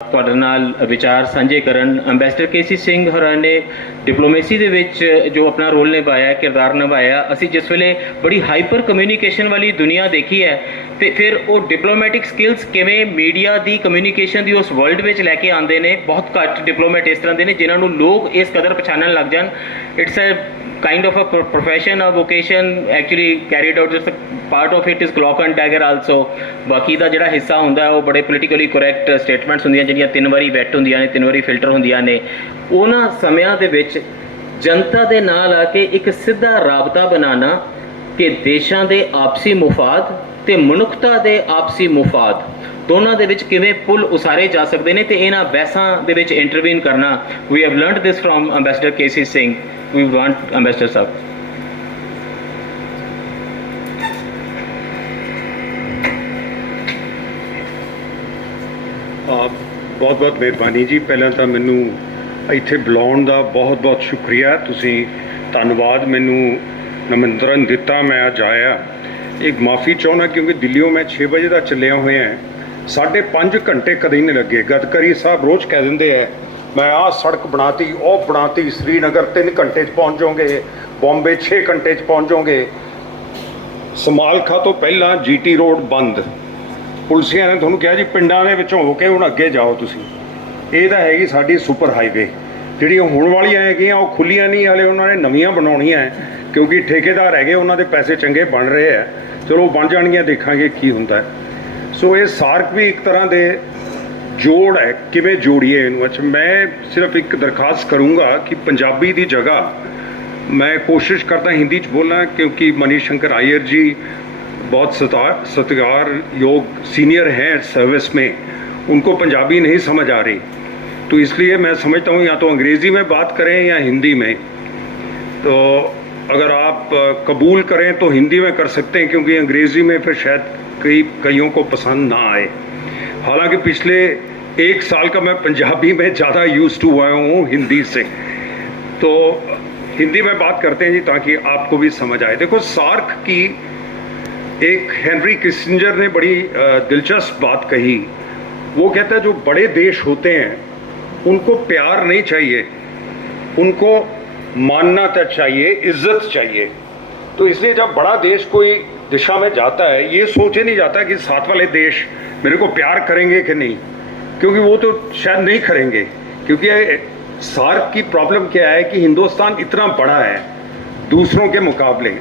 ਤੁਹਾਡੇ ਨਾਲ ਵਿਚਾਰ ਸਾਂਝੇ ਕਰਨ। ਅੰਬੈਸਡਰ ਕੇਸੀ ਸਿੰਘ ਹੋਰਾਂ ਨੇ ਡਿਪਲੋਮੇਸੀ ਦੇ ਵਿੱਚ ਜੋ ਆਪਣਾ ਰੋਲ ਨਿਭਾਇਆ, ਕਿਰਦਾਰ ਨਿਭਾਇਆ। ਅਸੀਂ ਜਿਸ ਵੇਲੇ ਬੜੀ ਹਾਈਪਰ ਕਮਿਊਨੀਕੇਸ਼ਨ ਵਾਲੀ ਦੁਨੀਆ ਦੇਖੀ ਹੈ ਤੇ ਫਿਰ ਉਹ ਡਿਪਲੋਮੈਟਿਕ ਸਕਿੱਲਸ ਕਿਵੇਂ ਮੀਡੀਆ ਦੀ ਕਮਿਊਨੀਕੇਸ਼ਨ ਦੀ ਉਸ ਵਰਲਡ ਵਿੱਚ ਲੈ ਕੇ ਆਉਂਦੇ ਨੇ। ਬਹੁਤ ਘੱਟ ਡਿਪਲੋਮੈਟ ਇਸ ਤਰ੍ਹਾਂ ਦੇ ਨੇ ਜਿਨ੍ਹਾਂ ਨੂੰ ਲੋਕ ਇਸ ਕਦਰ ਪਛਾਣਨ ਲੱਗ ਜਾਣ। It's a kind of a profession, a vocation actually carried out. Just a part of it is clock and dagger also. ਬਾਕੀ ਦਾ ਜਿਹੜਾ ਹਿੱਸਾ ਹੁੰਦਾ ਉਹ ਬੜੇ ਪੋਲੀਟੀਕਲੀ ਕਰੈਕਟ ਸਟੇਟਮੈਂਟਸ ਹੁੰਦੀਆਂ ਜਿਹੜੀਆਂ 3 ਵਾਰੀ ਵੈਟ ਹੁੰਦੀਆਂ ਨੇ, 3 ਵਾਰੀ ਫਿਲਟਰ ਹੁੰਦੀਆਂ ਨੇ। ਉਹਨਾਂ ਸਮਿਆਂ ਦੇ ਵਿੱਚ ਜਨਤਾ ਦੇ ਨਾਲ ਆ ਕੇ ਇੱਕ ਸਿੱਧਾ ਰਾਬਤਾ ਬਣਾਉਣਾ ਕਿ ਦੇਸ਼ਾਂ ਦੇ ਆਪਸੀ ਮੁਫਾਦ ਤੇ ਮਨੁੱਖਤਾ ਦੇ ਆਪਸੀ ਮੁਫਾਦ ਦੋਨਾਂ ਦੇ ਵਿੱਚ ਕਿਵੇਂ ਪੁਲ ਉਸਾਰੇ ਜਾ ਸਕਦੇ ਨੇ ਤੇ ਇਹਨਾਂ ਬਹਿਸਾਂ ਦੇ ਵਿੱਚ ਇੰਟਰਵੀਨ ਕਰਨਾ। We have learned this from ambassador KC Singh. We want Ambassador Sahab. बहुत बहुत मेहरबानी जी। पहला तो मैनू इत्थे बुलाउण दा बहुत बहुत शुक्रिया। तुसीं धन्नवाद मैनू निमंत्रण दिता, मैं अज आया। एक माफ़ी चाहना क्योंकि दिल्लियों मैं 6 बजे का चलिया हुए हैं, 5.5 घंटे कदे नहीं लगे। गडकरी साहब रोज़ कह देंगे है मैं आ सड़क बनाती, ਉਹ बनाती, श्रीनगर 3 घंटे पहुँच जाओगे, बॉम्बे 6 घंटे पहुँच जाओगे। समालखा तो पहला GT रोड बंद, पुलिसिया ने तुहानूं कहा जी पिंडां दे विचों हो के हुण अगे जाओ तुसीं। ਇਹ ਤਾਂ ਹੈਗੀ ਸਾਡੀ सुपर हाईवे ਜਿਹੜੀਆਂ ਹੋਣ ਵਾਲੀਆਂ ਹੈਗੀਆਂ ਉਹ ਖੁੱਲੀਆਂ ਨਹੀਂ, ਹਾਲੇ ਉਹਨਾਂ ਨੇ ਨਵੀਆਂ ਬਣਾਉਣੀਆਂ ਹੈ ਕਿਉਂਕਿ ਠੇਕੇਦਾਰ ਹੈਗੇ, ਉਹਨਾਂ ਦੇ ਪੈਸੇ ਚੰਗੇ ਬਣ ਰਹੇ ਆ। ਚਲੋ ਬਣ ਜਾਣਗੀਆਂ, ਦੇਖਾਂਗੇ ਕੀ ਹੁੰਦਾ। ਸੋ ਇਹ ਸਾਰਕ ਵੀ ਇੱਕ ਤਰ੍ਹਾਂ ਦੇ जोड़ है, किमें जोड़िए इनू। अच्छा, मैं सिर्फ एक दरखास्त करूँगा कि पंजाबी की जगह मैं कोशिश करता हिंदी च बोलना क्योंकि मनीशंकर आयर जी बहुत सत्कार योग सीनियर हैं सर्विस में, उनको पंजाबी नहीं समझ आ रही, तो इसलिए मैं समझता हूँ या तो अंग्रेज़ी में बात करें या हिंदी में। तो अगर आप कबूल करें तो हिंदी में कर सकते हैं क्योंकि अंग्रेज़ी में फिर शायद कईयों को पसंद ना आए। हालांकि पिछले 1 साल का मैं पंजाबी में ज़्यादा यूज़ टू हुआ हूँ हिंदी से, तो हिंदी में बात करते हैं जी ताकि आपको भी समझ आए। देखो, सार्क की एक हेनरी किसिंजर ने बड़ी दिलचस्प बात कही। वो कहता है जो बड़े देश होते हैं उनको प्यार नहीं चाहिए, उनको मान्यता चाहिए, इज्जत चाहिए। तो इसलिए जब बड़ा देश कोई दिशा में जाता है ये सोचे नहीं जाता कि साथ वाले देश मेरे को प्यार करेंगे कि नहीं, क्योंकि वो तो शायद नहीं करेंगे। क्योंकि सार्क की प्रॉब्लम क्या है कि हिंदुस्तान इतना बड़ा है दूसरों के मुकाबले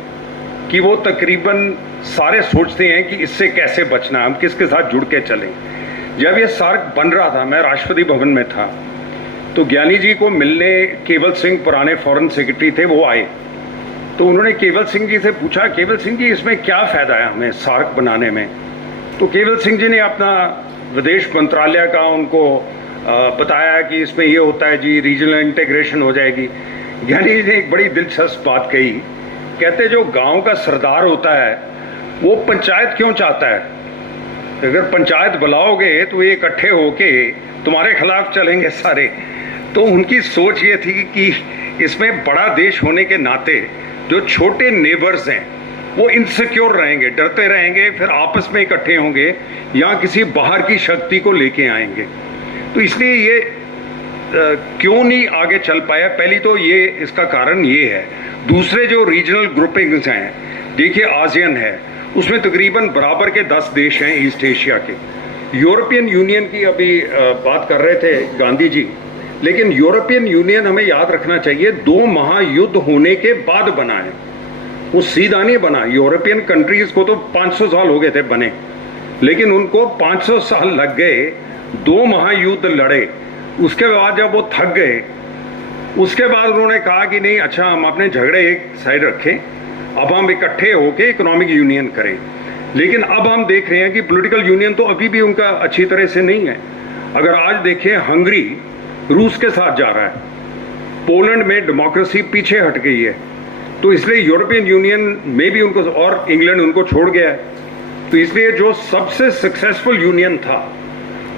कि वो तकरीबन सारे सोचते हैं कि इससे कैसे बचना, हम किसके साथ जुड़ के चलें। जब ये सार्क बन रहा था, मैं राष्ट्रपति भवन में था, तो ज्ञानी जी को मिलने केवल सिंह पुराने फॉरेन सेक्रेटरी थे, वो आए। तो उन्होंने केवल सिंह जी से पूछा, केवल सिंह जी इसमें क्या फ़ायदा है हमें सार्क बनाने में। तो केवल सिंह जी ने अपना विदेश मंत्रालय का उनको बताया कि इसमें ये होता है जी, रीजनल इंटीग्रेशन हो जाएगी। ज्ञानी जी ने एक बड़ी दिलचस्प बात कही, कहते जो गांव का सरदार होता है वो पंचायत क्यों चाहता है? अगर पंचायत बुलाओगे तो ये इकट्ठे होके तुम्हारे खिलाफ चलेंगे सारे। तो उनकी सोच ये थी कि इसमें बड़ा देश होने के नाते जो छोटे नेबर्स हैं वो इनसिक्योर रहेंगे, डरते रहेंगे, फिर आपस में इकट्ठे होंगे या किसी बाहर की शक्ति को लेके आएंगे। तो इसलिए ये क्यों नहीं आगे चल पाया, पहली तो ये इसका कारण ये है। दूसरे जो रीजनल ग्रुपिंग्स हैं, देखिए आसियान है, उसमें तकरीबन बराबर के 10 देश हैं ईस्ट एशिया के। यूरोपियन यूनियन की अभी बात कर रहे थे गांधी जी, लेकिन यूरोपियन यूनियन हमें याद रखना चाहिए 2 महायुद्ध होने के बाद बना है, वो सीधा नहीं बना। यूरोपियन कंट्रीज़ को तो 500 साल हो गए थे बने, लेकिन उनको 500 साल लग गए, 2 महायुद्ध लड़े। उसके बाद जब वो थक गए, उसके बाद उन्होंने कहा कि नहीं, अच्छा हम अपने झगड़े एक साइड रखें, अब हम इकट्ठे होकर इकोनॉमिक यूनियन करें। लेकिन अब हम देख रहे हैं कि पॉलिटिकल यूनियन तो अभी भी उनका अच्छी तरह से नहीं है। अगर आज देखें, हंगरी रूस के साथ जा रहा है, पोलैंड में डेमोक्रेसी पीछे हट गई है, तो इसलिए यूरोपियन यूनियन में भी उनको, और इंग्लैंड उनको छोड़ गया है। तो इसलिए जो सबसे सक्सेसफुल यूनियन था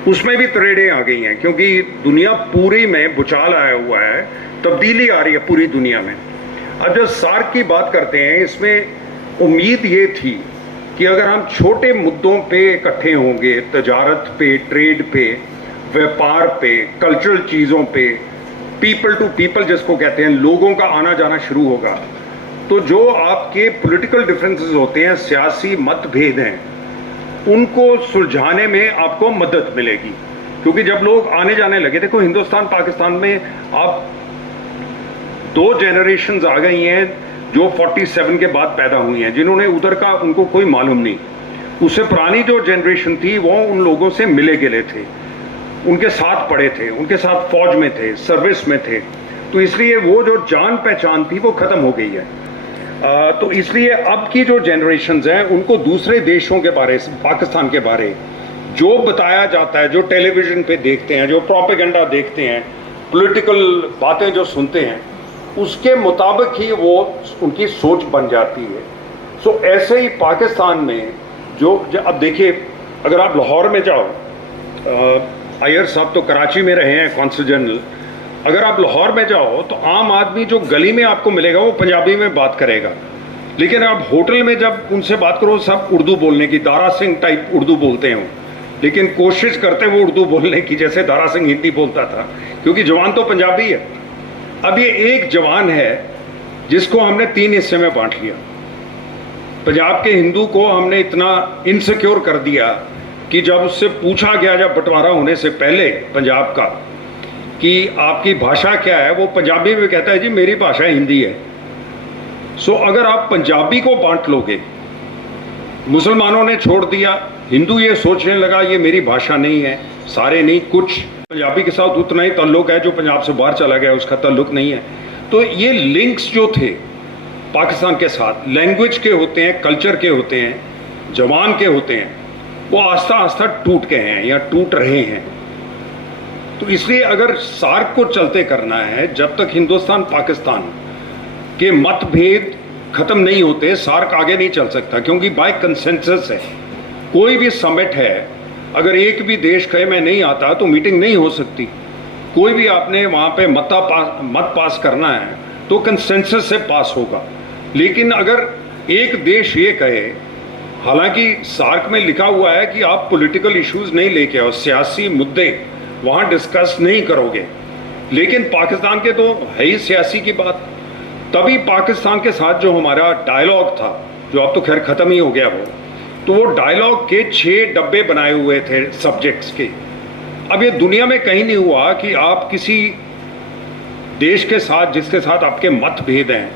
उसमें भी तरेड़ें आ गई हैं, क्योंकि दुनिया पूरी में भूचाल आया हुआ है, तब्दीली आ रही है पूरी दुनिया में। अब जब सार्क की बात करते हैं, इसमें उम्मीद ये थी कि अगर हम छोटे मुद्दों पे इकट्ठे होंगे, तजारत पे, ट्रेड पे, व्यापार पे, कल्चरल चीज़ों पे, पीपल टू पीपल जिसको कहते हैं, लोगों का आना जाना शुरू होगा, तो जो आपके पॉलिटिकल डिफरेंसेस होते हैं, सियासी मतभेद हैं, उनको सुलझाने में आपको मदद मिलेगी। क्योंकि जब लोग आने जाने लगे, देखो हिंदुस्तान पाकिस्तान में आप 2 जनरेशन्स आ गई हैं जो 47 के बाद पैदा हुई हैं, जिन्होंने उधर का उनको कोई मालूम नहीं। उससे पुरानी जो जनरेशन थी वो उन लोगों से मिले गिले थे, उनके साथ पढ़े थे, उनके साथ फौज में थे, सर्विस में थे, तो इसलिए वो जो जान पहचान थी वो ख़त्म हो गई है। तो इसलिए अब की जो जनरेशन्स हैं उनको दूसरे देशों के बारे, पाकिस्तान के बारे जो बताया जाता है, जो टेलीविज़न पे देखते हैं, जो प्रोपेगेंडा देखते हैं, पॉलिटिकल बातें जो सुनते हैं, उसके मुताबिक ही वो उनकी सोच बन जाती है। सो ऐसे ही पाकिस्तान में जो अब देखिए, अगर आप लाहौर में जाओ, अय्यर साहब तो कराची में रहे हैं कौंसल जनरल, अगर आप लाहौर में जाओ तो आम आदमी जो गली में आपको मिलेगा वो पंजाबी में बात करेगा, लेकिन आप होटल में जब उनसे बात करो सब उर्दू बोलने की, दारा सिंह टाइप उर्दू बोलते हैं वो, लेकिन कोशिश करते हैं वो उर्दू बोलने की जैसे दारा सिंह हिंदी बोलता था, क्योंकि जवान तो पंजाबी है। अब ये एक जवान है जिसको हमने 3 हिस्से में बांट लिया। पंजाब के हिंदू को हमने इतना इनसिक्योर कर दिया कि जब उससे पूछा गया, जब बंटवारा होने से पहले पंजाब का, कि आपकी भाषा क्या है, वो पंजाबी में कहता है जी मेरी भाषा हिंदी है। सो अगर आप पंजाबी को बांट लोगे, मुसलमानों ने छोड़ दिया, हिंदू ये सोचने लगा ये मेरी भाषा नहीं है, सारे नहीं, कुछ पंजाबी के साथ उतना ही ताल्लुक है जो पंजाब से बाहर चला गया उसका ताल्लुक नहीं है। तो ये लिंक्स जो थे पाकिस्तान के साथ, लैंग्वेज के होते हैं, कल्चर के होते हैं, जवान के होते हैं, वो आस्ता आस्ता टूट गए हैं या टूट रहे हैं। तो इसलिए अगर सार्क को चलते करना है, जब तक हिंदुस्तान पाकिस्तान के मतभेद खत्म नहीं होते, सार्क आगे नहीं चल सकता, क्योंकि बाय कंसेंसस है। कोई भी समिट है, अगर एक भी देश कहे मैं नहीं आता तो मीटिंग नहीं हो सकती। कोई भी आपने वहाँ पे मत पास करना है तो कंसेंसस से पास होगा। लेकिन अगर एक देश ये कहे, हालांकि सार्क में लिखा हुआ है कि आप पॉलिटिकल इश्यूज नहीं लेके आओ, सियासी मुद्दे वहाँ डिस्कस नहीं करोगे, लेकिन पाकिस्तान के तो है ही सियासी की बात। तभी पाकिस्तान के साथ जो हमारा डायलॉग था, जो अब तो खैर ख़त्म ही हो गया तो वो डायलॉग के 6 डब्बे बनाए हुए थे सब्जेक्ट्स के। अब ये दुनिया में कहीं नहीं हुआ कि आप किसी देश के साथ जिसके साथ आपके मतभेद हैं,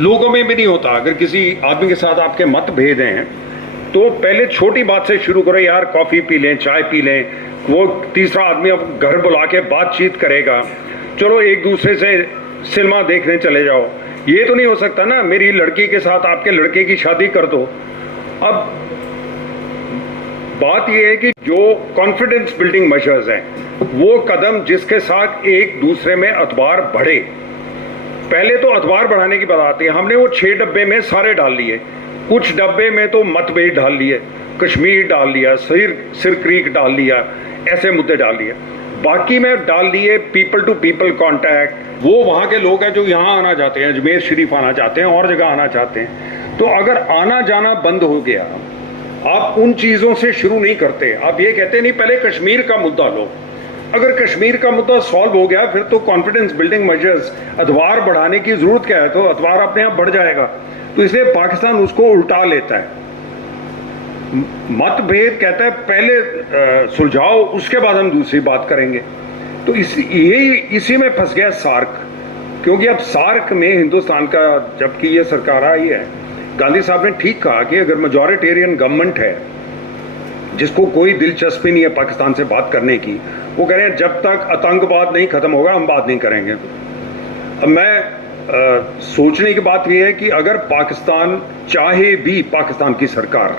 लोगों में भी नहीं होता, अगर किसी आदमी के साथ आपके मतभेद हैं तो पहले छोटी बात से शुरू करो, यार कॉफ़ी पी लें, चाय पी लें, वो तीसरा आदमी अब घर बुला के बातचीत करेगा, चलो एक दूसरे से सिनेमा देखने चले जाओ। ये तो नहीं हो सकता ना, मेरी लड़की के साथ आपके लड़के की शादी कर दो। अब बात यह है कि जो कॉन्फिडेंस बिल्डिंग मेजर्स हैं, वो कदम जिसके साथ एक दूसरे में अतबार बढ़े, पहले तो अतबार बढ़ाने की बात आती है। हमने वो 6 डब्बे में सारे डाल लिए, कुछ डब्बे में तो मतभेद डाल लिए, कश्मीर डाल लिया, सिर क्रीक डाल लिया, ऐसे मुद्दे डाल लिए। बाकी में डाल दिए पीपल टू पीपल कांटेक्ट, वो वहाँ के लोग हैं जो यहाँ आना चाहते हैं, अजमेर शरीफ आना चाहते हैं, और जगह आना चाहते हैं। तो अगर आना जाना बंद हो गया, आप उन चीज़ों से शुरू नहीं करते, आप ये कहते नहीं पहले कश्मीर का मुद्दा लो। अगर कश्मीर का मुद्दा सॉल्व हो गया फिर तो कॉन्फिडेंस बिल्डिंग मेजर्स, अतबार बढ़ाने की ज़रूरत क्या है, तो अतबार अपने आप बढ़ जाएगा। तो इसलिए पाकिस्तान उसको उल्टा लेता है, मतभेद कहता है पहले सुलझाओ, उसके बाद हम दूसरी बात करेंगे। तो इसी में फंस गया सार्क, क्योंकि अब सार्क में हिंदुस्तान का, जबकि ये सरकार आई है, गांधी साहब ने ठीक कहा कि अगर मेजॉरिटेरियन गवर्नमेंट है जिसको कोई दिलचस्पी नहीं है पाकिस्तान से बात करने की, वो कह रहे हैं जब तक आतंकवाद नहीं खत्म होगा हम बात नहीं करेंगे। अब मैं सोचने की बात यह है कि अगर पाकिस्तान चाहे भी, पाकिस्तान की सरकार,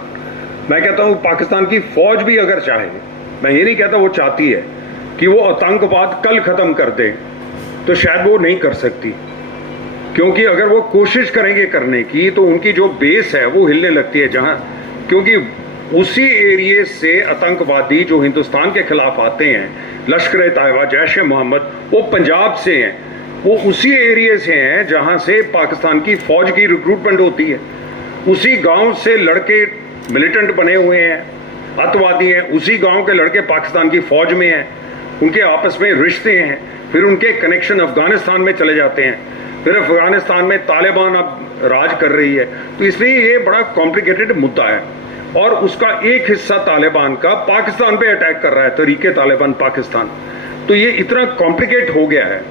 मैं कहता हूँ पाकिस्तान की फौज भी अगर चाहे, मैं ये नहीं कहता वो चाहती है कि वो आतंकवाद कल खत्म कर दे, तो शायद वो नहीं कर सकती, क्योंकि अगर वो कोशिश करेंगे करने की तो उनकी जो बेस है वो हिलने लगती है जहां, क्योंकि उसी एरिए से आतंकवादी जो हिंदुस्तान के खिलाफ आते हैं, लश्कर तैयबा, जैश ए मोहम्मद, वो पंजाब से हैं, वो उसी एरिए से हैं जहां से पाकिस्तान की फौज की रिक्रूटमेंट होती है। उसी गांव से लड़के मिलिटेंट बने हुए हैं, अतवादी हैं, उसी गांव के लड़के पाकिस्तान की फौज में हैं। उनके आपस में रिश्ते हैं, फिर उनके कनेक्शन अफगानिस्तान में चले जाते हैं, फिर अफगानिस्तान में तालिबान अब राज कर रही है। तो इसलिए ये बड़ा कॉम्प्लिकेटेड मुद्दा है, और उसका एक हिस्सा तालिबान का पाकिस्तान पे अटैक कर रहा है, तरीके तालिबान पाकिस्तान। तो ये इतना कॉम्प्लिकेट हो गया है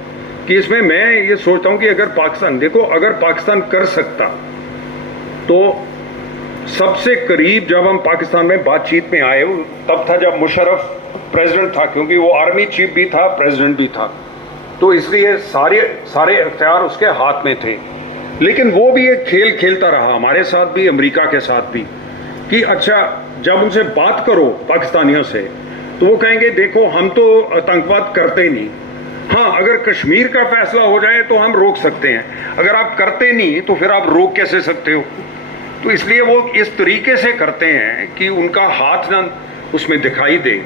कि इसमें मैं ये सोचता हूँ कि अगर पाकिस्तान, देखो अगर पाकिस्तान कर सकता तो सबसे करीब जब हम पाकिस्तान में बातचीत में आए तब था जब मुशर्रफ प्रेसिडेंट था, क्योंकि वो आर्मी चीफ भी था, प्रेसिडेंट भी था, तो इसलिए सारे अख्तियार उसके हाथ में थे। लेकिन वो भी एक खेल खेलता रहा हमारे साथ भी, अमेरिका के साथ भी, कि अच्छा जब उनसे बात करो पाकिस्तानियों से तो वो कहेंगे देखो हम तो आतंकवाद करते नहीं, हाँ अगर कश्मीर का फैसला हो जाए तो हम रोक सकते हैं, अगर आप करते नहीं तो फिर आप रोक कैसे सकते हो। तो इसलिए वो इस तरीके से करते हैं कि उनका हाथ ना उसमें दिखाई दे।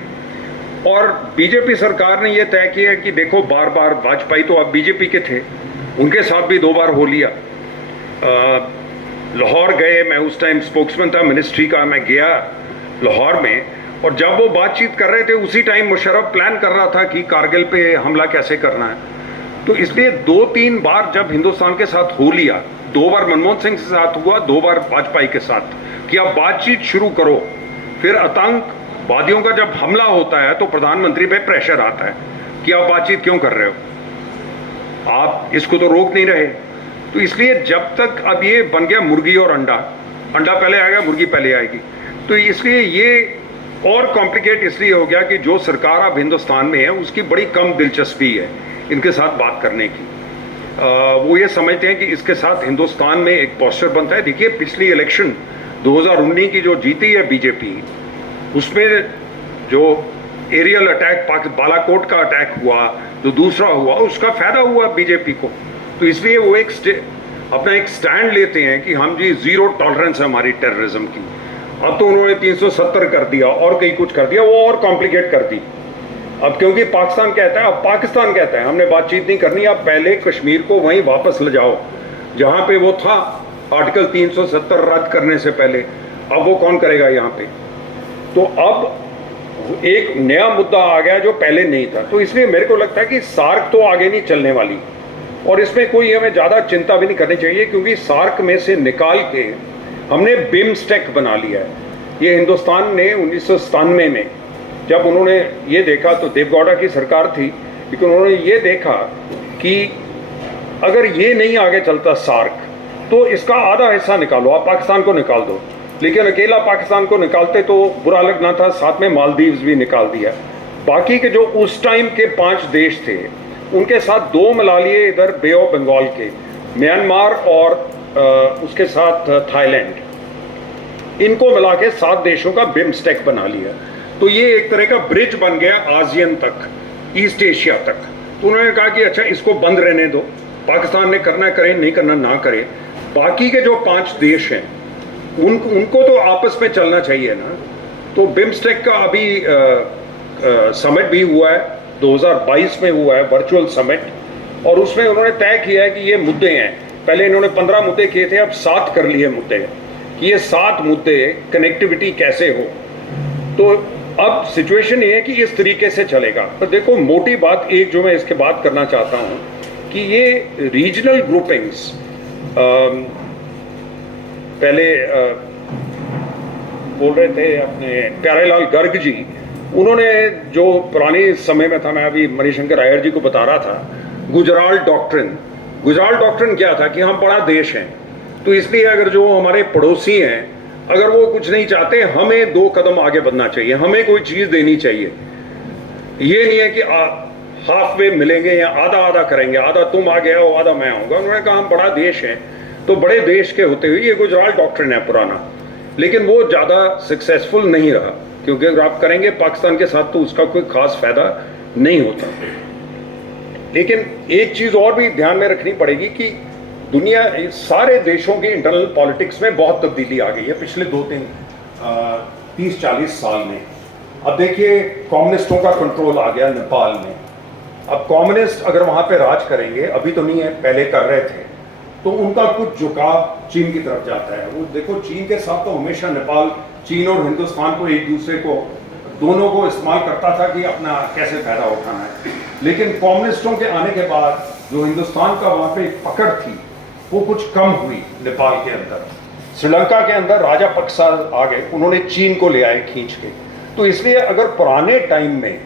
और बीजेपी सरकार ने यह तय किया कि देखो बार बार वाजपेयी तो अब बीजेपी के थे, उनके साथ भी 2 बार हो लिया। लाहौर गए, मैं उस टाइम स्पोक्समैन था मिनिस्ट्री का, मैं गया लाहौर में, और जब वो बातचीत कर रहे थे उसी टाइम मुशर्रफ प्लान कर रहा था कि कारगिल पे हमला कैसे करना है। तो इसलिए 2-3 बार जब हिंदुस्तान के साथ हो लिया, 2 बार मनमोहन सिंह के साथ हुआ, 2 बार वाजपेयी के साथ, कि आप बातचीत शुरू करो। फिर आतंकवादियों का जब हमला होता है तो प्रधानमंत्री पे प्रेशर आता है कि आप बातचीत क्यों कर रहे हो, आप इसको तो रोक नहीं रहे। तो इसलिए जब तक अब ये बन गया मुर्गी और अंडा, अंडा पहले आएगा मुर्गी पहले आएगी, तो इसलिए ये और कॉम्प्लिकेट इसलिए हो गया कि जो सरकार अब हिंदुस्तान में है उसकी बड़ी कम दिलचस्पी है इनके साथ बात करने की। वो ये समझते हैं कि इसके साथ हिंदुस्तान में एक पोस्चर बनता है। देखिए पिछली इलेक्शन 2019 की जो जीती है बीजेपी, उसमें जो एरियल अटैक बालाकोट का अटैक हुआ, जो दूसरा हुआ, उसका फायदा हुआ बीजेपी को। तो इसलिए वो अपना एक स्टैंड लेते हैं कि हम जी जीरो टॉलरेंस है हमारी टेररिज्म की। अब तो उन्होंने 370 कर दिया और कहीं कुछ कर दिया, वो और कॉम्प्लिकेट कर दी। अब क्योंकि पाकिस्तान कहता है, अब पाकिस्तान कहता है हमने बातचीत नहीं करनी, आप पहले कश्मीर को वहीं वापस ले जाओ जहां पे वो था आर्टिकल 370 रद्द करने से पहले। अब वो कौन करेगा यहाँ पे? तो अब एक नया मुद्दा आ गया जो पहले नहीं था। तो इसलिए मेरे को लगता है कि सार्क तो आगे नहीं चलने वाली, और इसमें कोई हमें ज़्यादा चिंता भी नहीं करनी चाहिए, क्योंकि सार्क में से निकाल के हमने बिम्स्टेक बना लिया है। ये हिंदुस्तान ने 1997 में जब उन्होंने ये देखा, तो देवगौड़ा की सरकार थी, लेकिन उन्होंने ये देखा कि अगर ये नहीं आगे चलता सार्क, तो इसका आधा हिस्सा निकालो, आप पाकिस्तान को निकाल दो। लेकिन अकेला पाकिस्तान को निकालते तो बुरा लगना था, साथ में मालदीव्स भी निकाल दिया। बाकी के जो उस टाइम के 5 देश थे उनके साथ 2 मिला लिए, इधर बे ऑफ बंगाल के, म्यांमार और उसके साथ थाईलैंड, इनको मिला के 7 देशों का बिम्स्टेक बना लिया। तो ये एक तरह का ब्रिज बन गया आसियान तक, ईस्ट एशिया तक। तो उन्होंने कहा कि अच्छा इसको बंद रहने दो, पाकिस्तान ने करना करे, नहीं करना ना करे, बाकी के जो 5 देश हैं उनको तो आपस में चलना चाहिए ना। तो बिम्स्टेक का अभी समिट भी हुआ है, 2022 में हुआ है वर्चुअल समिट, और उसमें उन्होंने तय किया है कि ये मुद्दे हैं, पहले इन्होंने 15 मुद्दे किए थे, अब 7 कर लिए मुद्दे, कि ये 7 मुद्दे कनेक्टिविटी कैसे हो। तो अब सिचुएशन ये है कि इस तरीके से चलेगा। तो देखो मोटी बात एक जो मैं इसके बाद करना चाहता हूँ कि ये रीजनल ग्रुपिंग्स, पहले बोल रहे थे अपने प्यारेलाल गर्ग जी, उन्होंने जो पुराने समय में था, मैं अभी मणिशंकर अय्यर जी को बता रहा था, गुजराल डॉक्ट्रिन। गुजराल डॉक्ट्रिन क्या था कि हम बड़ा देश हैं, तो इसलिए अगर जो हमारे पड़ोसी हैं अगर वो कुछ नहीं चाहते, हमें 2 कदम आगे बढ़ना चाहिए, हमें कोई चीज़ देनी चाहिए। ये नहीं है कि हाफ वे मिलेंगे या आधा आधा करेंगे, आधा तुम आ गया हो आधा मैं आऊँगा। उन्होंने कहा हम बड़ा देश है, तो बड़े देश के होते हुए ये गुजराल डॉक्ट्रिन है पुराना, लेकिन वो ज़्यादा सक्सेसफुल नहीं रहा, क्योंकि अगर आप करेंगे पाकिस्तान के साथ तो उसका कोई खास फायदा नहीं होता। लेकिन एक चीज़ और भी ध्यान में रखनी पड़ेगी कि दुनिया सारे देशों की इंटरनल पॉलिटिक्स में बहुत तब्दीली आ गई है पिछले 30-40 साल में। अब देखिए कम्युनिस्टों का कंट्रोल आ गया नेपाल में। अब कम्युनिस्ट अगर वहाँ पे राज करेंगे, अभी तो नहीं है, पहले कर रहे थे, तो उनका कुछ झुकाव चीन की तरफ जाता है। वो देखो चीन के साथ तो हमेशा नेपाल, चीन और हिंदुस्तान को एक दूसरे को दोनों को इस्तेमाल करता था कि अपना कैसे फायदा उठाना है। लेकिन कम्युनिस्टों के आने के बाद जो हिंदुस्तान का वहाँ पे पकड़ थी वो कुछ कम हुई। नेपाल के अंदर, श्रीलंका के अंदर राजा पक्सा आ गए, उन्होंने चीन को ले आए खींच के। तो इसलिए अगर पुराने टाइम में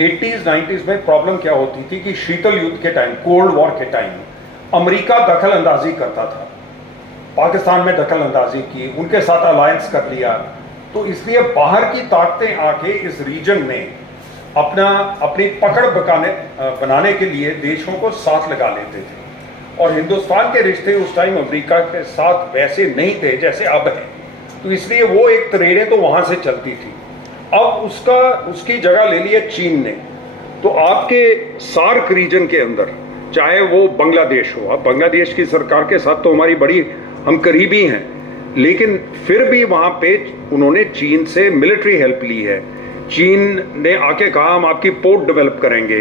80s 90s में प्रॉब्लम क्या होती थी कि शीतल युद्ध के टाइम, कोल्ड वॉर के टाइम अमेरिका दखल अंदाजी करता था, पाकिस्तान में दखल अंदाजी की, उनके साथ अलायंस कर लिया। तो इसलिए बाहर की ताकतें आके इस रीजन में अपनी पकड़ बनाने के लिए देशों को साथ लगा लेते थे। और हिंदुस्तान के रिश्ते उस टाइम अमेरिका के साथ वैसे नहीं थे जैसे अब हैं, तो इसलिए वो एक तरेड़ें तो वहाँ से चलती थी। अब उसकी जगह ले ली है चीन ने। तो आपके सार्क रीजन के अंदर, चाहे वो बांग्लादेश हो, अब बांग्लादेश की सरकार के साथ तो हमारी बड़ी हम करीबी हैं, लेकिन फिर भी वहाँ पे उन्होंने चीन से मिलिट्री हेल्प ली है। चीन ने आके कहा हम आपकी पोर्ट डेवलप करेंगे,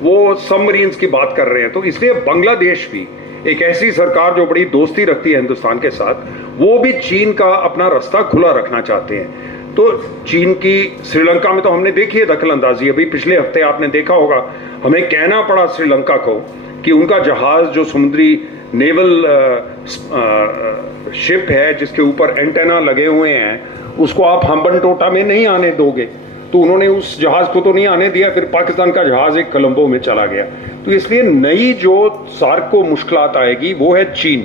वो सबमरीन्स की बात कर रहे हैं। तो इसलिए बांग्लादेश भी एक ऐसी सरकार जो बड़ी दोस्ती रखती है हिंदुस्तान के साथ, वो भी चीन का अपना रास्ता खुला रखना चाहते हैं। तो चीन की श्रीलंका में तो हमने देखी है दखल अंदाजी। अभी पिछले हफ्ते आपने देखा होगा, हमें कहना पड़ा श्रीलंका को कि उनका जहाज जो समुद्री नेवल शिप है जिसके ऊपर एंटेना लगे हुए हैं, उसको आप हम्बनटोटा में नहीं आने दोगे। तो उन्होंने उस जहाज को तो नहीं आने दिया, फिर पाकिस्तान का जहाज एक कोलंबो में चला गया। तो इसलिए नई जो सार्क को मुश्किलात आएगी वो है चीन,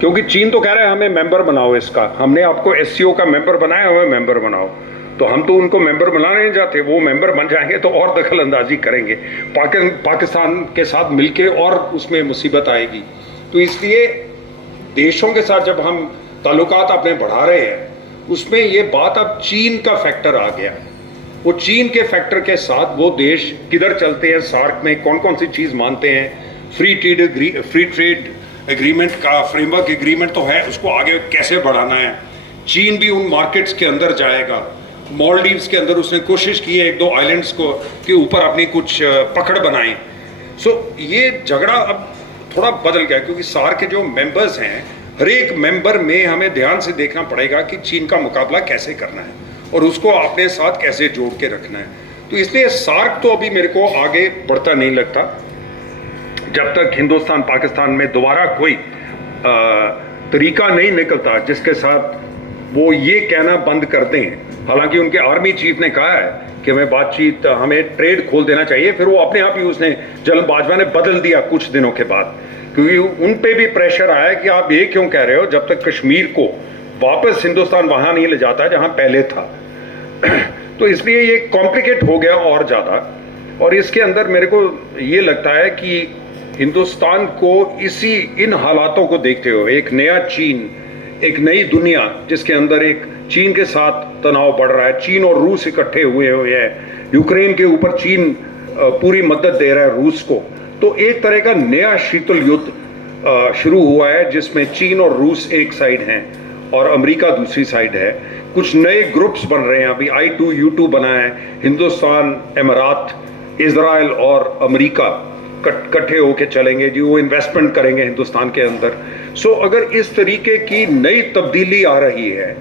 क्योंकि चीन तो कह रहा है हमें मेंबर बनाओ इसका, हमने आपको एससीओ का मेंबर बनाया, हमें मेंबर बनाओ। तो हम तो उनको मेंबर बनाने नहीं जाते, वो मेंबर बन जाएंगे तो और दखल अंदाजी करेंगे पाकिस्तान के साथ मिलके, और उसमें मुसीबत आएगी। तो इसलिए देशों के साथ जब हम ताल्लुकात अपने बढ़ा रहे हैं, उसमें ये बात अब चीन का फैक्टर आ गया है। वो चीन के फैक्टर के साथ वो देश किधर चलते हैं, सार्क में कौन कौन सी चीज़ मानते हैं, फ्री ट्रेड एग्रीमेंट का फ्रेमवर्क एग्रीमेंट तो है, उसको आगे कैसे बढ़ाना है। चीन भी उन मार्केट्स के अंदर जाएगा। मालदीव्स के अंदर उसने कोशिश की है एक दो आइलैंड्स को के ऊपर अपनी कुछ पकड़ बनाए। सो ये झगड़ा अब थोड़ा बदल गया, क्योंकि सार्क के जो मेंबर्स हैं, हर एक मेंबर में हमें ध्यान से देखना पड़ेगा कि चीन का मुकाबला कैसे करना है और उसको अपने साथ कैसे जोड़ के रखना है। तो इसलिए सार्क तो अभी मेरे को आगे बढ़ता नहीं लगता जब तक हिंदुस्तान पाकिस्तान में दोबारा कोई तरीका नहीं निकलता जिसके साथ वो ये कहना बंद कर दें। हालांकि उनके आर्मी चीफ ने कहा है कि हमें बातचीत, हमें ट्रेड खोल देना चाहिए, फिर वो अपने आप ही उसने जनरल बाजवा ने बदल दिया कुछ दिनों के बाद, क्योंकि उन पे भी प्रेशर आया कि आप ये क्यों कह रहे हो जब तक कश्मीर को वापस हिंदुस्तान वहां नहीं ले जाता जहां पहले था। तो इसलिए ये कॉम्प्लिकेट हो गया और ज़्यादा। और इसके अंदर मेरे को ये लगता है कि हिंदुस्तान को इन हालातों को देखते हुए एक नया चीन, एक नई दुनिया जिसके अंदर एक चीन के साथ तनाव बढ़ रहा है, चीन और रूस इकट्ठे हुए हैं, यूक्रेन के ऊपर चीन पूरी मदद दे रहा है रूस को। तो एक तरह का नया शीतल युद्ध शुरू हुआ है जिसमें चीन और रूस एक साइड हैं और अमेरिका दूसरी साइड है। कुछ नए ग्रुप्स बन रहे हैं, अभी I2U2 बना है, हिंदुस्तान, अमीरात, इजराइल और अमेरिका इकट्ठे होके चलेंगे जी, वो इन्वेस्टमेंट करेंगे हिंदुस्तान के अंदर। सो अगर इस तरीके की नई तब्दीली आ रही है,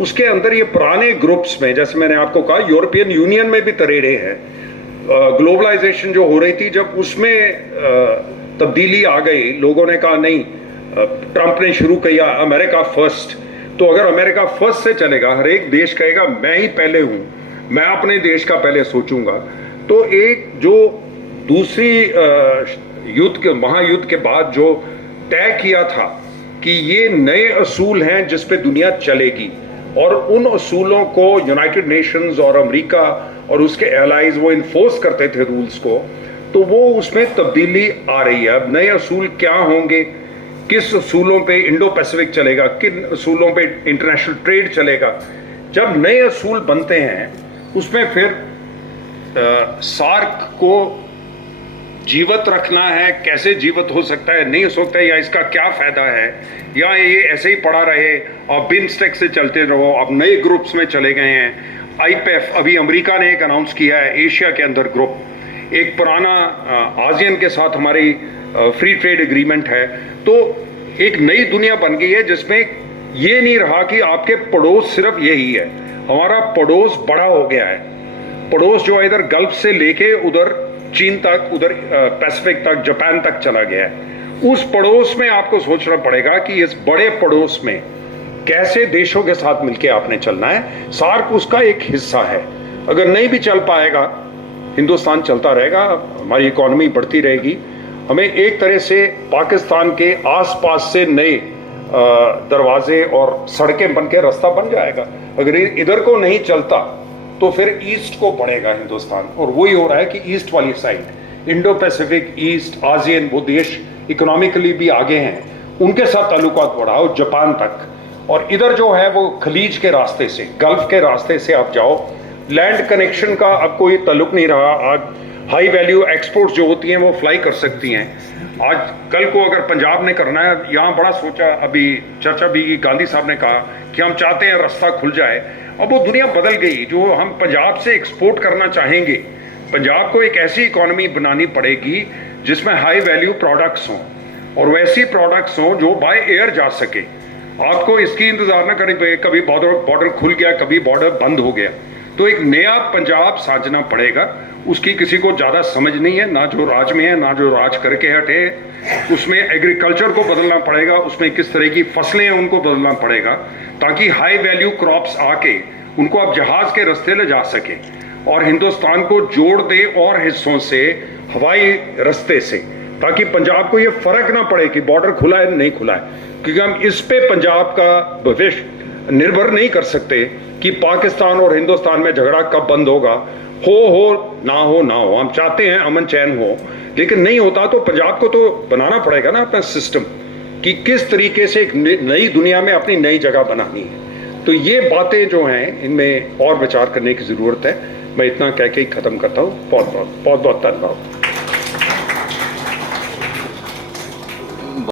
उसके अंदर ये पुराने ग्रुप्स में, जैसे मैंने आपको कहा यूरोपियन यूनियन में भी तरेड़े हैं, ग्लोबलाइजेशन जो हो रही थी जब उसमें तब्दीली आ गई, लोगों ने कहा नहीं, ट्रंप ने शुरू किया अमेरिका फर्स्ट। तो अगर अमेरिका फर्स्ट से चलेगा, हर एक देश कहेगा मैं ही पहले हूं, मैं अपने देश का पहले सोचूंगा, तो एक जो दूसरी महायुद्ध के बाद जो तय किया था कि ये नए असूल हैं जिस पे दुनिया चलेगी, और उन असूलों को यूनाइटेड नेशंस और अमेरिका और उसके एलाइज वो इन्फोर्स करते थे रूल्स को, तो वो उसमें तब्दीली आ रही है। अब नए असूल क्या होंगे, किस असूलों पे इंडो पैसिफिक चलेगा, किन असूलों पे इंटरनेशनल ट्रेड चलेगा, जब नए असूल बनते हैं उसमें फिर सार्क को जीवत रखना है, कैसे जीवत हो सकता है, नहीं हो सकता है, या इसका क्या फायदा है, या ये ऐसे ही पड़ा रहे और बिम्स्टेक से चलते रहो। अब नए ग्रुप्स में चले गए हैं। IPEF अभी अमेरिका ने एक अनाउंस किया है, एशिया के अंदर ग्रुप, एक पुराना आसियान के साथ हमारी फ्री ट्रेड एग्रीमेंट है। तो एक नई दुनिया बन गई है जिसमें ये नहीं रहा कि आपके पड़ोस सिर्फ यही है, हमारा पड़ोस बड़ा हो गया है। पड़ोस जो है इधर गल्फ से लेके उधर चीन तक, उधर पैसिफिक तक, जापान तक चला गया है। उस पड़ोस में आपको सोचना पड़ेगा कि इस बड़े पड़ोस में कैसे देशों के साथ मिलकर आपने चलना है। सार्क उसका एक हिस्सा है। अगर नहीं भी चल पाएगा, हिंदुस्तान चलता रहेगा, हमारी इकोनॉमी बढ़ती रहेगी। हमें एक तरह से पाकिस्तान के आसपास से नए दरवाजे और सड़कें बन के रास्ता बन जाएगा। अगर इधर को नहीं चलता तो फिर ईस्ट को बढ़ेगा हिंदुस्तान, और वही हो रहा है कि ईस्ट वाली side, Indo Pacific, east, ASEAN, वो देश इकोनॉमिकली भी आगे हैं, उनके साथ ताल्लुकात बढ़ाओ, जापान तक। और इधर जो है वो खलीज के रास्ते से, गल्फ के रास्ते से आप जाओ। लैंड कनेक्शन का अब कोई ताल्लुक नहीं रहा। आज हाई वैल्यू एक्सपोर्ट्स जो होती हैं वो फ्लाई कर सकती हैं। आज कल को अगर पंजाब ने करना है, यहाँ बड़ा सोचा, अभी चर्चा भी की, गांधी साहब ने कहा कि हम चाहते हैं रास्ता खुल जाए। अब वो दुनिया बदल गई। जो हम पंजाब से एक्सपोर्ट करना चाहेंगे, पंजाब को एक ऐसी इकोनॉमी बनानी पड़ेगी जिसमें हाई वैल्यू प्रोडक्ट्स हों, और वैसी प्रोडक्ट्स हों जो बाय एयर जा सके। आपको इसकी इंतजार ना करें कभी बॉर्डर खुल गया, कभी बॉर्डर बंद हो गया। तो एक नया पंजाब साजना पड़ेगा। उसकी किसी को ज़्यादा समझ नहीं है, ना जो राज में है, ना जो राज करके हटे। उसमें एग्रीकल्चर को बदलना पड़ेगा, उसमें किस तरह की फसलें हैं उनको बदलना पड़ेगा, ताकि हाई वैल्यू क्रॉप्स आके उनको आप जहाज के रास्ते ले जा सके और हिंदुस्तान को जोड़ दे और हिस्सों से हवाई रास्ते से, ताकि पंजाब को ये फर्क ना पड़े कि बॉर्डर खुला है नहीं खुला है। क्योंकि हम इस पे पंजाब का भविष्य निर्भर नहीं कर सकते कि पाकिस्तान और हिंदुस्तान में झगड़ा कब बंद होगा। हो ना हो ना हो, हम चाहते हैं अमन चैन हो, लेकिन नहीं होता तो पंजाब को तो बनाना पड़ेगा ना अपना सिस्टम, कि किस तरीके से एक नई दुनिया में अपनी नई जगह बनानी है। तो ये बातें जो हैं इनमें और विचार करने की ज़रूरत है। मैं इतना कह के ही ख़त्म करता हूँ। बहुत बहुत धन्यवाद।